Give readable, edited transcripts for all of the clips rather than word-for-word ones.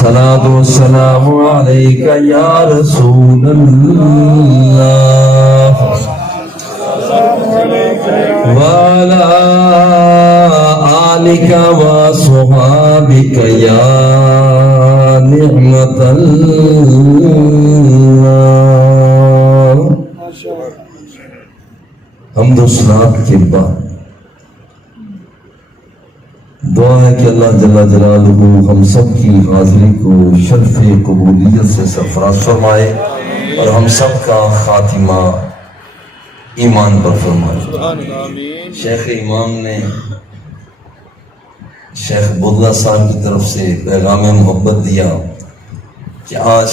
الصلاة والسلام عليك يا رسول الله وعلى آلك وصحابك يا نعمة الله. حمد و صلات کے بعد دعا ہے کہ اللہ جل جلالہ ہم سب کی حاضری کو شرف قبولیت سے سرفراز فرمائے اور ہم سب کا خاتمہ ایمان پر فرمائے. شیخ امام نے شیخ بدلہ صاحب کی طرف سے پیغام محبت دیا کہ آج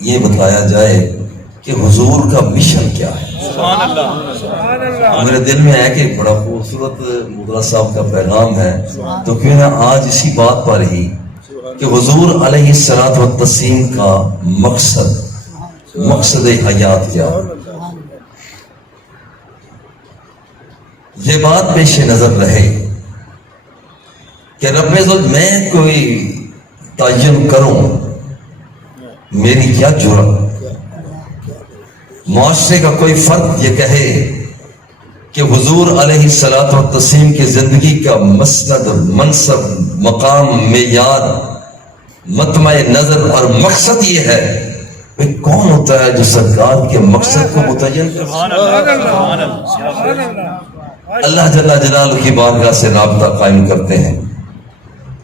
یہ بتایا جائے کہ حضور کا مشن کیا ہے. میرے دل میں ہے کہ بڑا خوبصورت بدلہ صاحب کا پیغام ہے، تو کیوں نہ آج اسی بات پر ہی کہ حضور علیہ الصلوۃ والتسلیم کا مقصد حیات کیا ہے، یہ بات پیش نظر رہے کہ رب ذل میں کوئی تعین کروں، میری کیا جرأت، معاشرے کا کوئی فرد یہ کہے کہ حضور علیہ الصلوۃ والتسلیم کی زندگی کا مسند، منصب، مقام، معیار، مطمع نظر اور مقصد یہ ہے، کون ہوتا ہے جو سرکار کے مقصد کو متعین کرتا ہے؟ اللہ جل جلالہ کی بارگاہ سے رابطہ قائم کرتے ہیں.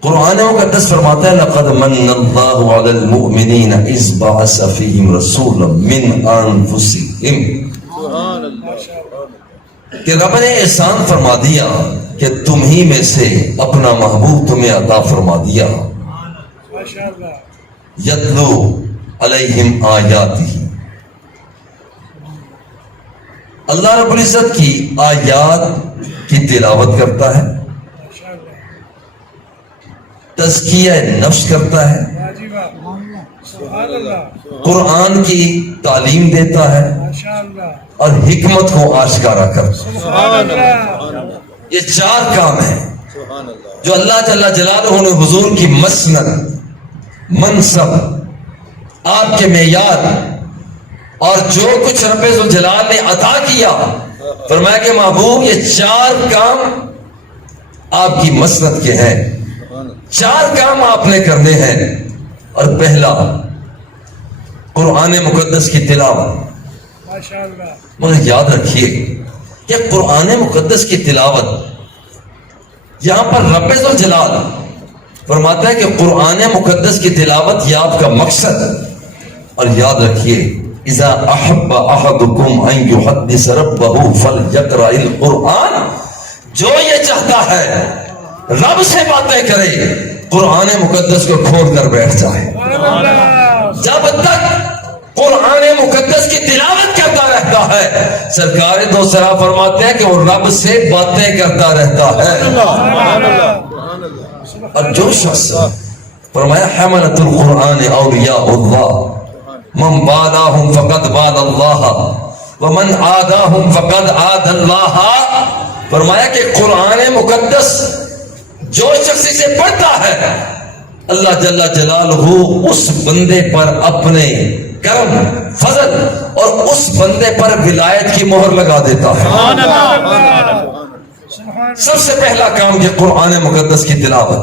قرآن مقدس فرماتا ہے لقد من اللہ علی المؤمنین اذ بعث فیہم رسولا من انفسہم، کہ رب نے احسان فرما دیا کہ تم ہی میں سے اپنا محبوب تمہیں عطا فرما دیا. یتلو علیہم آیاتہ، اللہ رب العزت کی آیات کی تلاوت کرتا ہے، تزکیہ نفس کرتا ہے، قرآن کی تعلیم دیتا ہے اور حکمت کو آشکارا کرتا ہے. یہ چار کام ہیں جو اللہ جل جلالہ نے حضور کی مسند، منصب، آپ کے معیار اور جو کچھ رب ذوالجلال نے عطا کیا، فرمایا کہ محبوب یہ چار کام آپ کی مسند کے ہیں، چار کام آپ نے کرنے ہیں. اور پہلا قرآن مقدس کی تلاوت. مگر یاد رکھیے کہ قرآن مقدس کی تلاوت یہاں پر رب ذوالجلال فرماتا ہے کہ قرآن مقدس کی تلاوت یہ آپ کا مقصد. اور یاد رکھیے اذا احب احدکم ان یحدث ربہ فلیقرأ القرآن، جو یہ چاہتا ہے رب سے باتیں کرے قرآن مقدس کو کھول کر بیٹھ جائے. جب تک قرآن مقدس کی تلاوت کرتا رہتا ہے، سرکار دو سرا فرماتے ہیں کہ وہ رب سے باتیں کرتا رہتا ہے. اور جو شخص فرمایا حملۃ القرآن اولیاء اللہ من بالاہم فقد بال اللہ ومن عاداہم فقد عاد اللہ. فرمایا کہ قرآن مقدس جو شخص اسے پڑھتا ہے اللہ جل جلالہ اس بندے پر اپنے کرم، فضل اور اس بندے پر ولایت کی مہر لگا دیتا ہے. سب سے پہلا کام یہ قرآن مقدس کی تلاوت.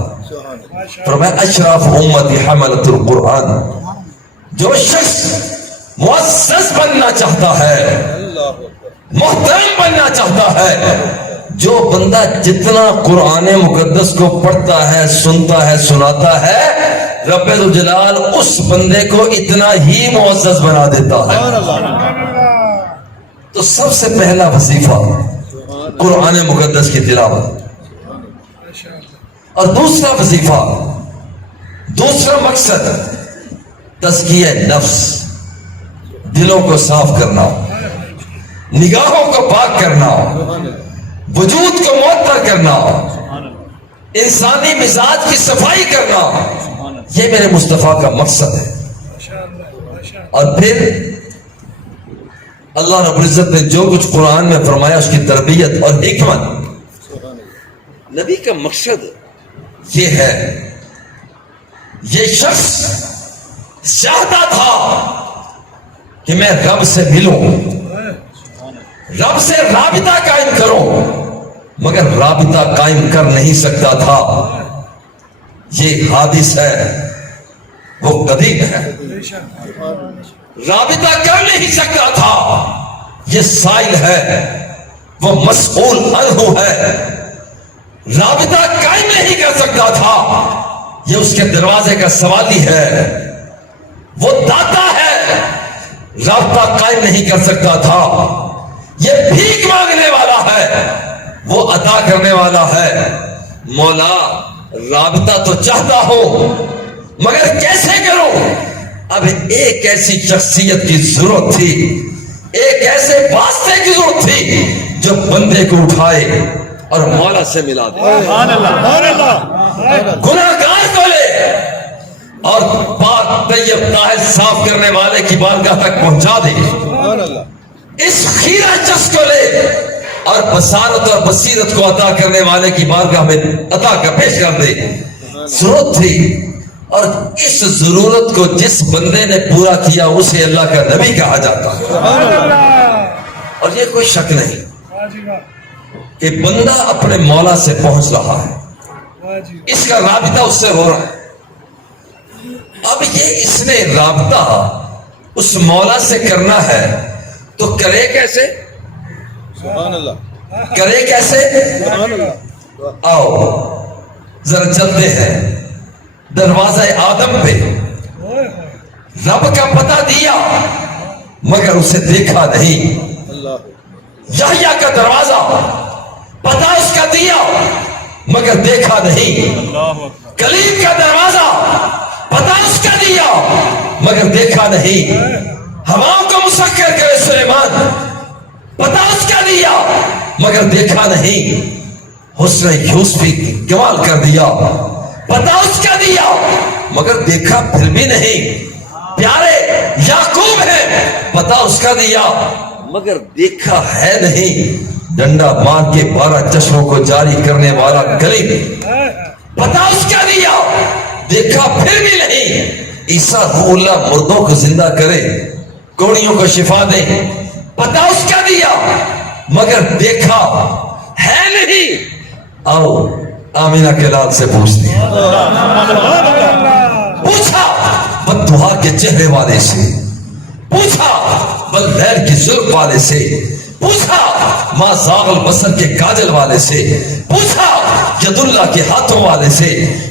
فرمایا اشراف امتی حملۃ القرآن، جو شخص معزز بننا چاہتا ہے، محترم بننا چاہتا ہے، جو بندہ جتنا قرآن مقدس کو پڑھتا ہے، سنتا ہے، سناتا ہے، رب ذوالجلال اس بندے کو اتنا ہی معزز بنا دیتا ہے. تو سب سے پہلا وظیفہ قرآن مقدس کی تلاوت. اور دوسرا وظیفہ، دوسرا مقصد تزکیہ نفس، دلوں کو صاف کرنا، نگاہوں کو پاک کرنا، وجود کو معطر کرنا، انسانی مزاج کی صفائی کرنا، یہ میرے مصطفیٰ کا مقصد ہے. اور پھر اللہ رب العزت نے جو کچھ قرآن میں فرمایا اس کی تربیت اور حکمت. نبی کا مقصد یہ ہے یہ شخص چاہتا تھا کہ میں رب سے ملوں، رب سے رابطہ قائم کروں، مگر رابطہ قائم کر نہیں سکتا تھا۔ یہ حادث ہے، وہ قدیم ہے، رابطہ کر نہیں سکتا تھا۔ یہ سائل ہے، وہ مسئول عنہ ہے، رابطہ قائم نہیں کر سکتا تھا۔ یہ اس کے دروازے کا سوالی ہے، وہ داتا ہے، رابطہ قائم نہیں کر سکتا تھا۔ یہ بھیک مانگنے والا ہے، وہ عطا کرنے والا ہے۔ مولا رابطہ تو چاہتا ہوں، مگر کیسے کروں؟ اب ایک ایسی شخصیت کی ضرورت تھی، ایک ایسے واسطے کی ضرورت تھی جو بندے کو اٹھائے اور مولا سے ملا دے، گناہگار کو لے اور پاک طیب طاہر صاف کرنے والے کی بارگاہ تک پہنچا دے۔ اس خیرہ جس کو لے اور بصارت اور بصیرت کو عطا کرنے والے کی بارگاہ میں عطا کر پیش کر دے۔ ضرورت تھی، اور اس ضرورت کو جس بندے نے پورا کیا اسے اللہ کا نبی کہا جاتا ہے۔ اور یہ کوئی شک نہیں کہ بندہ اپنے مولا سے پہنچ رہا ہے، اس کا رابطہ اس سے ہو رہا ہے۔ اب یہ اس نے رابطہ اس مولا سے کرنا ہے تو کرے کیسے؟ کرے کیسے؟ آؤ ذرا چلتے ہیں دروازہ آدم پہ۔ رب کا پتہ دیا مگر اسے دیکھا نہیں۔ یحییٰ کا دروازہ پتہ اس کا دیا مگر دیکھا نہیں۔ کلیم کا دروازہ پتہ اس کا دیا مگر دیکھا نہیں۔ ہواؤں کو مسخر کرے سلیمان، پتہ اس کا دیا مگر دیکھا نہیں۔ حسن یوسفی کمال کر دیا، پتہ اس کا دیا مگر دیکھا پھر بھی نہیں۔ پیارے یعقوب ہے، پتہ اس کا دیا مگر دیکھا ہے نہیں۔ ڈنڈا مار کے 12 چشموں کو جاری کرنے والا کلیم، پتہ اس کا دیا دیکھا پھر بھی نہیں۔ عیسیٰ روح اللہ مردوں کو زندہ کرے، کوڑیوں کو شفا دے، پتہ اس کا دیا مگر دیکھا ہے نہیں۔ آؤ آمینہ کے لال سے پوچھتے ہیں، پوچھا بددعا کے چہرے والے سے، پوچھا واللیل کی زلف والے سے، پوچھا ما زاغ البصر کے کاجل والے سے، پوچھا ید اللہ کے ہاتھوں والے سے،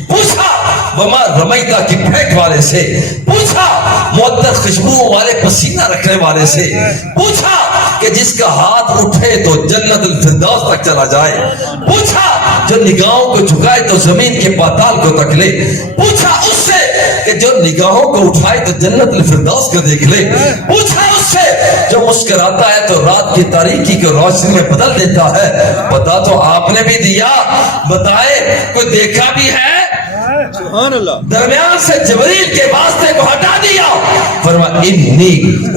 پوچھا وما رمیتہ کی پھینک والے سے، پوچھا معطر خوشبو والے پسینہ رکھنے والے سے، پوچھا کہ جس کا ہاتھ اٹھے تو جنت الفردوس تک چلا جائے، پوچھا جو نگاہوں کو جھکائے تو زمین کے پاتال کو تک لے، پوچھا اس سے کہ جو نگاہوں کو اٹھائے تو جنت الفردوس کو دیکھ لے، پوچھا اس سے جو مسکراتا ہے تو رات کی تاریکی کو روشنی میں بدل دیتا ہے۔ بتا تو آپ نے بھی دیا، بتائے کوئی دیکھا بھی ہے؟ درمیان سے جبریل کے واسطے کو ہٹا دیا، فرمایا انی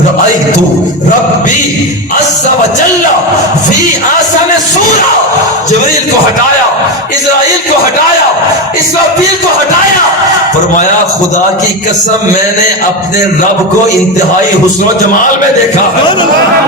رأیت ربی عز و جل فی آسن سورہ۔ جبریل کو ہٹایا، اسرائیل کو ہٹایا، اسرافیل کو ہٹایا، فرمایا خدا کی قسم میں نے اپنے رب کو انتہائی حسن و جمال میں دیکھا ہے۔